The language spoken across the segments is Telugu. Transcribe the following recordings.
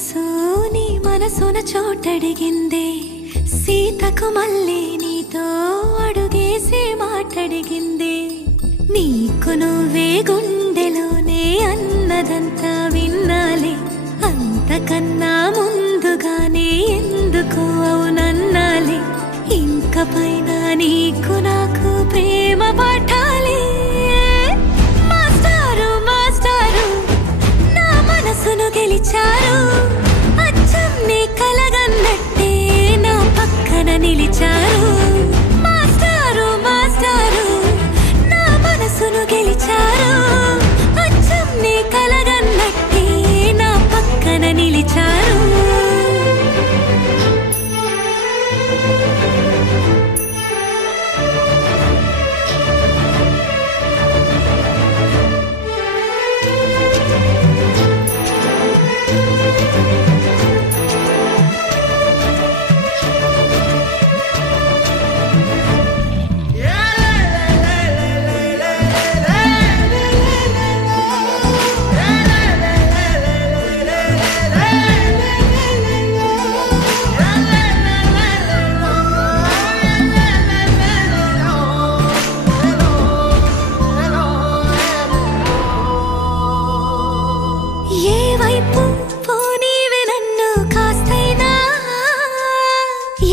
మనసు నీ మనసున చోటడిగిందే సీతకు మళ్ళీ నీతో అడుగేసి మాటడిగిందే నీకు నువ్వే గుండెలోనే అన్నదంతా విన్నాలే అంతకన్నా ముందుగానే ఎందుకు అవునన్నాలే ఇంక పైన నీకు నాకు ప్రేమ పాఠాలే మాస్టారు మాస్టారు నా మనసును గెలిచారు అచ్చం నీ కలగన్నట్టే నా పక్కన నిలిచారు మాస్టారు మాస్టారు నా మనసును గెలిచారు అచ్చం నీ కలగన్నట్టే నా పక్కన నిలిచారు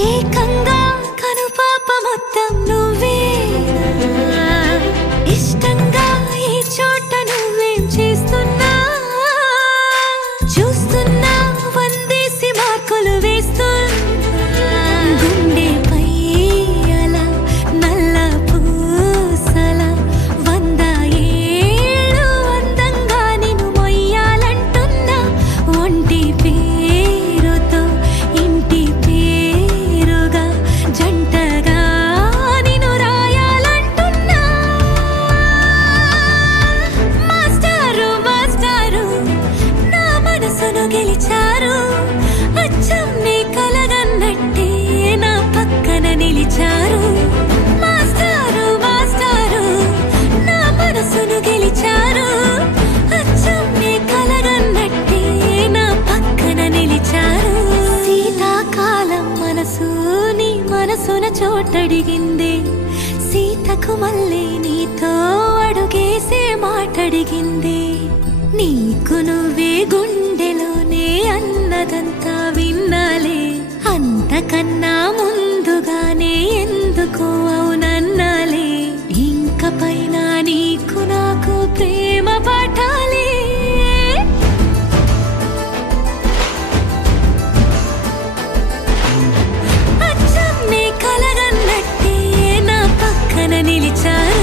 ఏకంగా కనుపాప మొత్తం నువ్వేనా ఇష్టంగా ఈ చోట నువ్వేం చేస్తున్నా చూస్తున్నా వందేసి మార్కులు వేస్తున్నా గుండెపై అలా నల్ల పూసల 100 ఏళ్ళు అందంగా నిన్ను మొయ్యాలంటున్నా ఒంటి పేరుతో ఇంటి జంటగా నిన్ను రాయాలంటున్నా మాస్టారు మాస్టారు నా మనసును గెలిచారు అచ్చం నీ కలగన్నట్టే నా పక్కన నిలిచారు మాస్టారు మాస్టారు నా మనసును గెలిచారు అచ్చం నీ కలగన్నట్టే నా పక్కన నిలిచారు శీతాకాలం మనసు మనసున చోటడిగిందే సీతకు మళ్ళీ నీతో అడుగేసే మాటడిగిందే నీకు నువ్వే గుండెలోనే అన్నదంతా విన్నాలే అంతకన్నా ముందుగానే ఎందుకు అవునన్నాలే ఇంక పైన నీకు నాకు ప్రేమ పాఠాలే నిలిచారు